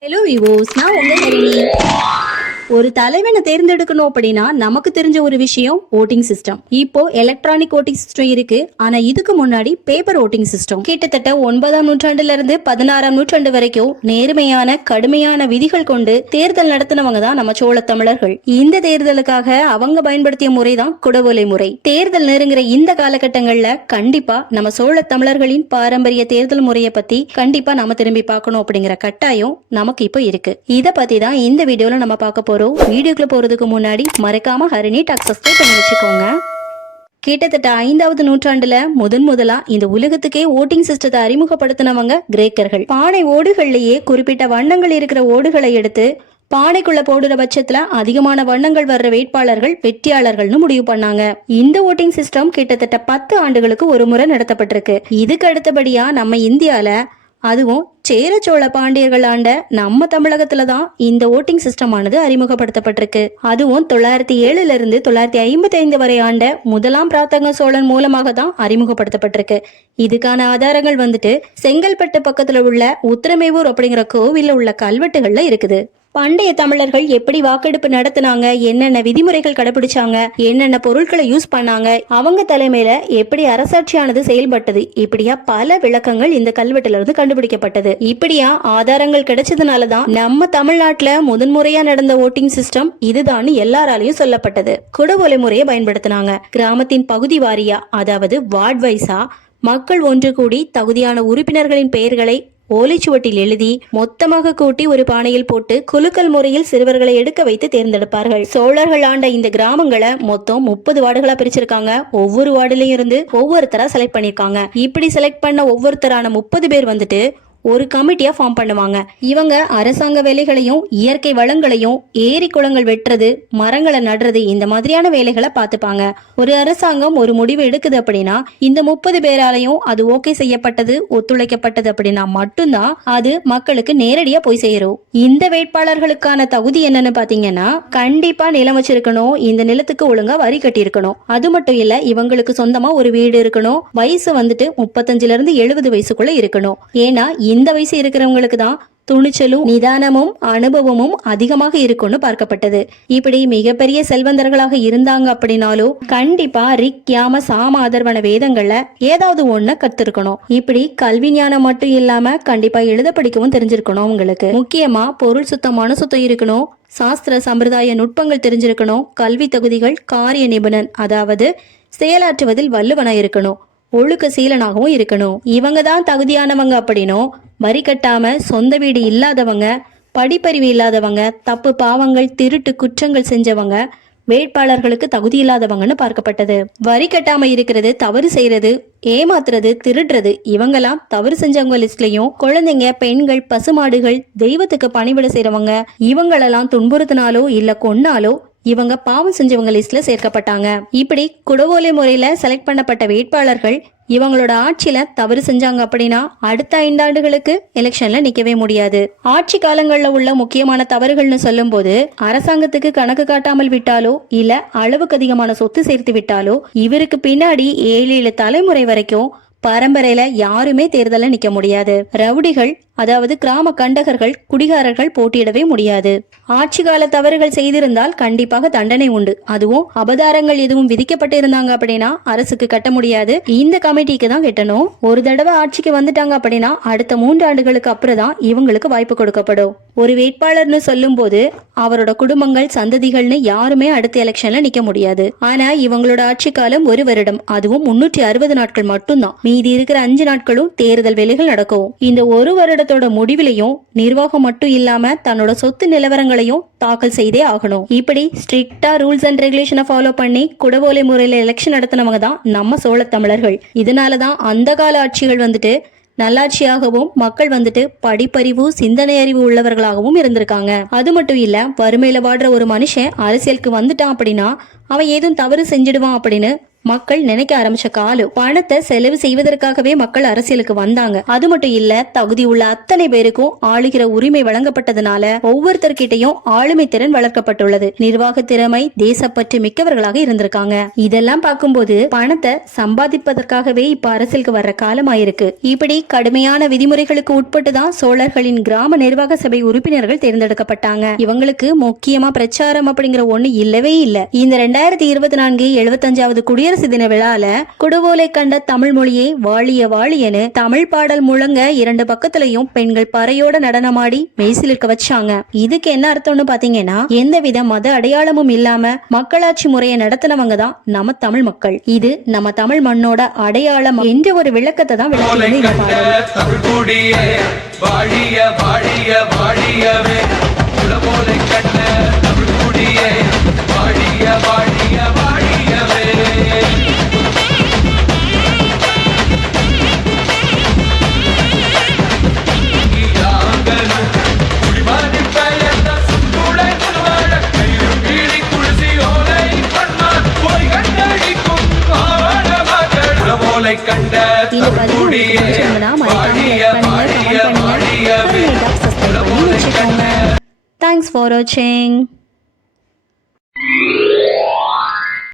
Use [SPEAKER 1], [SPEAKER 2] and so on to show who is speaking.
[SPEAKER 1] Hello viewers, now on the ஒரு தலைவனை தேர்ந்தெடுக்கணும் அப்படின்னா நமக்கு தெரிஞ்ச ஒரு விஷயம் ஓட்டிங் சிஸ்டம் இப்போ எலக்ட்ரானிக் ஓட்டிங் சிஸ்டம் இருக்கு. ஆனா இதுக்கு முன்னாடி பேப்பர் ஓட்டிங் சிஸ்டம் கிட்டத்தட்ட ஒன்பதாம் நூற்றாண்டுல இருந்து பதினாறாம் நூற்றாண்டு வரைக்கும் நேர்மையான கடுமையான விதிகள் கொண்டு தேர்தல் நடத்தினவங்க தான் நம்ம சோழ தமிழர்கள். இந்த தேர்தலுக்காக அவங்க பயன்படுத்திய முறை தான் குடவோலை முறை. தேர்தல் நெருங்குற இந்த காலகட்டங்கள்ல கண்டிப்பா நம்ம சோழ தமிழர்களின் பாரம்பரிய தேர்தல் முறையை பத்தி கண்டிப்பா நாம திரும்பி பார்க்கணும் அப்படிங்கிற கட்டாயம் நமக்கு இப்போ இருக்கு. இத பத்தி தான் இந்த வீடியோல நம்ம பார்க்க போறோம். வீடியோக்குள்ள போறதுக்கு முன்னாடி மறக்காம ஹரிணி டாக் சப்ஸ்கிரைப் பண்ணி வச்சுக்கோங்க. கிட்டத்தட்ட ஐந்தாவது நூற்றாண்டுல முதன் முதலா இந்த உலகத்துக்கே ஓட்டிங் சிஸ்டத்தை அறிமுகப்படுத்தினவங்க கிரேக்கர்கள். பானை ஓடுகள்லயே குறிப்பிட்ட வண்ணங்கள் இருக்கிற ஓடுகளை எடுத்து பானைக்குள்ள போடுற பட்சத்துல அதிகமான வண்ணங்கள் வர்ற வேட்பாளர்கள் வெற்றியாளர்கள்னு முடிவு பண்ணாங்க. இந்த ஓட்டிங் சிஸ்டம் கிட்டத்தட்ட பத்து ஆண்டுகளுக்கு ஒரு முறை நடத்தப்பட்டிருக்கு. இதுக்கு அடுத்தபடியா நம்ம இந்தியால அதுவும் சேர சோழ பாண்டியர்கள் ஆண்ட நம்ம தமிழகத்துல தான் இந்த ஓட்டிங் சிஸ்டம் ஆனது அறிமுகப்படுத்தப்பட்டிருக்கு. அதுவும் தொள்ளாயிரத்தி ஏழுல இருந்து தொள்ளாயிரத்தி ஐம்பத்தி ஐந்து வரை ஆண்ட முதலாம் பிராத்தக சோழன் மூலமாக தான் அறிமுகப்படுத்தப்பட்டிருக்கு. இதுக்கான ஆதாரங்கள் வந்துட்டு செங்கல்பட்டு பக்கத்துல உள்ள உத்திரமேவூர் அப்படிங்கிற கோவில்ல உள்ள கல்வெட்டுகள்ல இருக்குது. பண்டைய தமிழர்கள் எப்படி வாக்கெடுப்பு நடத்தினாங்க என்னென்ன விதிமுறைகள் கடைபிடிச்சாங்க என்னென்ன பொருட்களை யூஸ் பண்ணாங்க அவங்க தலைமையில எப்படி அரசாட்சியானது செயல்பட்டது இப்படியா பல விளக்கங்கள் இந்த கல்வெட்டுல இருந்து கண்டுபிடிக்கப்பட்டது. இப்படியா ஆதாரங்கள் கிடைச்சதுனால தான் நம்ம தமிழ்நாட்டுல முதன்முறையா நடந்த ஓட்டிங் சிஸ்டம் இதுதான் எல்லாராலையும் சொல்லப்பட்டது. குடவொலை முறையை பயன்படுத்தினாங்க. கிராமத்தின் பகுதி வாரியா அதாவது வார்ட் வைஸா மக்கள் ஒன்று கூடி தகுதியான உறுப்பினர்களின் பெயர்களை ஓலைச்சுவட்டில் எழுதி மொத்தமாக கூட்டி ஒரு பானையில் போட்டு குலுக்கல் முறையில் சிறுவர்களை எடுக்க வைத்து தேர்ந்தெடுப்பார்கள். சோழர்கள் ஆண்ட இந்த கிராமங்களை மொத்தம் முப்பது வார்டுகளா பிரிச்சிருக்காங்க. ஒவ்வொரு வார்டுலயும் இருந்து ஒவ்வொருத்தரா செலக்ட் பண்ணிருக்காங்க இப்படி செலக்ட் பண்ண ஒவ்வொருத்தரான முப்பது பேர் வந்துட்டு ஒரு கமிட்டியா ஃபார்ம் பண்ணுவாங்க. இவங்க அரசாங்க வேலைகளையும் இயற்கை வளங்களையும் ஏரி குளங்கள் வெட்டுறது மரங்களை நடுறது இந்த மாதிரியான வேலைகளை பார்த்துப்பாங்க. ஒரு அரசாங்கம் ஒரு முடிவு எடுக்குது அப்படின்னா இந்த முப்பது பேராலையும் அது ஓகே செய்யப்பட்டது ஒத்துழைக்கப்பட்டது அப்படின்னா மட்டும்தான் அது மக்களுக்கு நேரடியா போய் சேரும். இந்த வேட்பாளர்களுக்கான தகுதி என்னன்னு பாத்தீங்கன்னா கண்டிப்பா நிலம் வச்சிருக்கணும் இந்த நிலத்துக்கு ஒழுங்கா வரி கட்டி இருக்கணும் அது மட்டும் இல்ல இவங்களுக்கு சொந்தமா ஒரு வீடு இருக்கணும் வயசு வந்துட்டு முப்பத்தஞ்சுல இருந்து எழுபது வயசுக்குள்ள இருக்கணும். ஏன்னா இந்த வயசு இருக்கிறவங்களுக்கு தான் துணிச்சலும் நிதானமும் அனுபவமும் அதிகமாக இருக்கும்னு பார்க்கப்பட்டது. இப்படி மிகப்பெரிய செல்வந்தர்களாக இருந்தாங்க அப்படின்னாலும் கண்டிப்பா ரிக் யாம சாம அதர்வன வேதங்கள்ல ஏதாவது ஒண்ண கத்திருக்கணும். இப்படி கல்வி ஞானம் மட்டும் இல்லாம கண்டிப்பா எழுத படிக்கவும் தெரிஞ்சிருக்கணும் உங்களுக்கு முக்கியமா பொருள் சுத்தமான சுத்தம் இருக்கணும். சாஸ்திர சம்பிரதாய நுட்பங்கள் தெரிஞ்சிருக்கணும். கல்வி தகுதிகள் காரிய நிபுணன் அதாவது செயலாற்றுவதில் வல்லுவனா இருக்கணும். ஒழுக்க சீலனாகவும் இருக்கணும். இவங்க தான் தகுதியானவங்க அப்படின்னும் வரி கட்டாம சொந்த வீடு இல்லாதவங்க படிப்பறிவு இல்லாதவங்க தப்பு பாவங்கள் திருட்டு குற்றங்கள் செஞ்சவங்க வேட்பாளர்களுக்கு தகுதி இல்லாதவங்கன்னு பார்க்கப்பட்டது. வரி கட்டாம இருக்கிறது தவறு செய்யறது ஏமாத்துறது திருடுறது இவங்கெல்லாம் தவறு செஞ்சவங்க லிஸ்ட்லயும் குழந்தைங்க பெண்கள் பசுமாடுகள் தெய்வத்துக்கு பணிவிட செய்யறவங்க இவங்களெல்லாம் துன்புறுத்தினாலோ இல்ல கொன்னாலோ இவங்க பாவம் செஞ்சவங்க லிஸ்ட்ல சேர்க்கப்பட்டாங்க. இப்படி குடவோலை முறையில செலக்ட் பண்ணப்பட்ட வேட்பாளர்கள் இவங்களோட ஆட்சியில தவறு செஞ்சாங்க அப்படின்னா அடுத்த ஐந்தாண்டுகளுக்கு எலெக்ஷன்ல நிக்கவே முடியாது. ஆட்சி காலங்கள்ல உள்ள முக்கியமான தவறுகள்னு சொல்லும்போது அரசாங்கத்துக்கு கணக்கு காட்டாமல் விட்டாலோ இல்ல அளவுக்கு அதிகமான சொத்து சேர்த்து விட்டாலோ இவருக்கு பின்னாடி ஏழு ஏழு தலைமுறை வரைக்கும் பரம்பரையில யாருமே தேர்தல நிக்க முடியாது. ரவுடிகள் அதாவது கிராம கண்டகர்கள் குடிகாரர்கள் போட்டியிடவே முடியாது. ஆட்சி கால தவறுகள் செய்திருந்தால் கண்டிப்பாக தண்டனை உண்டு. அதுவும் அபதாரங்கள் எதுவும் விதிக்கப்பட்டு இருந்தாங்க அப்படின்னா அரசுக்கு கட்ட முடியாது. இந்த கமிட்டிக்கு தான் கட்டணும் ஒரு தடவை ஆட்சிக்கு வந்துட்டாங்க அப்படின்னா அடுத்த மூன்று ஆண்டுகளுக்கு அப்புறம் தான் இவங்களுக்கு வாய்ப்பு கொடுக்கப்படும். ஒரு வேட்பாளர்னு சொல்லும்போது அவரோட குடும்பங்கள் சந்ததிகள்னு யாருமே அடுத்த எலெக்ஷன்ல நிக்க முடியாது. ஆனா இவங்களோட ஆட்சி காலம் ஒரு வருடம். அதுவும் முன்னூற்றி அறுபது நாட்கள் மட்டும்தான். மீதி இருக்கிற அஞ்சு நாட்களும் தேர்தல் வேலைகள் நடக்கும். இந்த ஒரு வருடத்தோட முடிவிலையும் நிர்வாகம் மட்டும் இல்லாம தன்னோட சொத்து நிலவரங்களையும் தாக்கல் செய்தே ஆகணும். இப்படி ஸ்ட்ரிக்டா ரூல்ஸ் அண்ட் ரெகுலேஷனை ஃபாலோ பண்ணி குடவோலை முறையில எலெக்ஷன் நடத்தினவங்க தான் நம்ம சோழ தமிழர்கள். இதனாலதான் அந்த கால ஆட்சிகள் வந்துட்டு நல்லாட்சியாகவும் மக்கள் வந்துட்டு படிப்பறிவு சிந்தனை அறிவு உள்ளவர்களாகவும் இருந்திருக்காங்க. அது மட்டும் இல்ல வறுமையில வாடுற ஒரு மனுஷன் அரசியலுக்கு வந்துட்டான் அப்படின்னா அவன் ஏதும் தவறு செஞ்சிடுவான் அப்படின்னு மக்கள் நினைக்க ஆரம்பிச்ச காலு பணத்தை செலவு செய்வதற்காகவே மக்கள் அரசியலுக்கு வந்தாங்க. அது மட்டும் இல்ல தகுதி உள்ள அத்தனை பேருக்கும் ஆளுகிற உரிமை வழங்கப்பட்டதுனால ஒவ்வொருத்தர்கிட்டையும் ஆளுமை திறன் வளர்க்கப்பட்டுள்ளது. நிர்வாக திறமை தேசப்பற்று மிக்கவர்களாக இருந்திருக்காங்க. இதெல்லாம் பார்க்கும்போது பணத்தை சம்பாதிப்பதற்காகவே இப்ப அரசியலுக்கு வர்ற காலமாயிருக்கு. இப்படி கடுமையான விதிமுறைகளுக்கு உட்பட்டு தான் சோழர்களின் கிராம நிர்வாக சபை உறுப்பினர்கள் தேர்ந்தெடுக்கப்பட்டாங்க. இவங்களுக்கு முக்கியமா பிரச்சாரம் அப்படிங்கிற ஒண்ணு இல்லவே இல்ல. இந்த ரெண்டாயிரத்தி இருபத்தி நான்கு எழுபத்தஞ்சாவது குடியரசு தின விழால குடுவோலை கண்ட தமிழ் மொழியை வாழிய வாழியன்னு தமிழ் பாடல் முழங்க இரண்டு பக்கத்துலயும் பெண்கள் பறையோட நடனமாடி மெய்சிலிருக்க வச்சாங்க. இதுக்கு என்ன அர்த்தம்னு பாத்தீங்கன்னா எந்தவித மத அடையாளமும் இல்லாம மக்களாட்சி முறையை நடத்தினவங்க தான் நம்ம தமிழ் மக்கள். இது நம்ம தமிழ் மண்ணோட அடையாளம் என்ற ஒரு விளக்கத்தை தான்
[SPEAKER 2] தமிழ்குடியே வாழிய வாழிய வாழியவே
[SPEAKER 1] வீடியோ பார்த்து தேங்க்ஸ் ஃபார் வாட்சிங்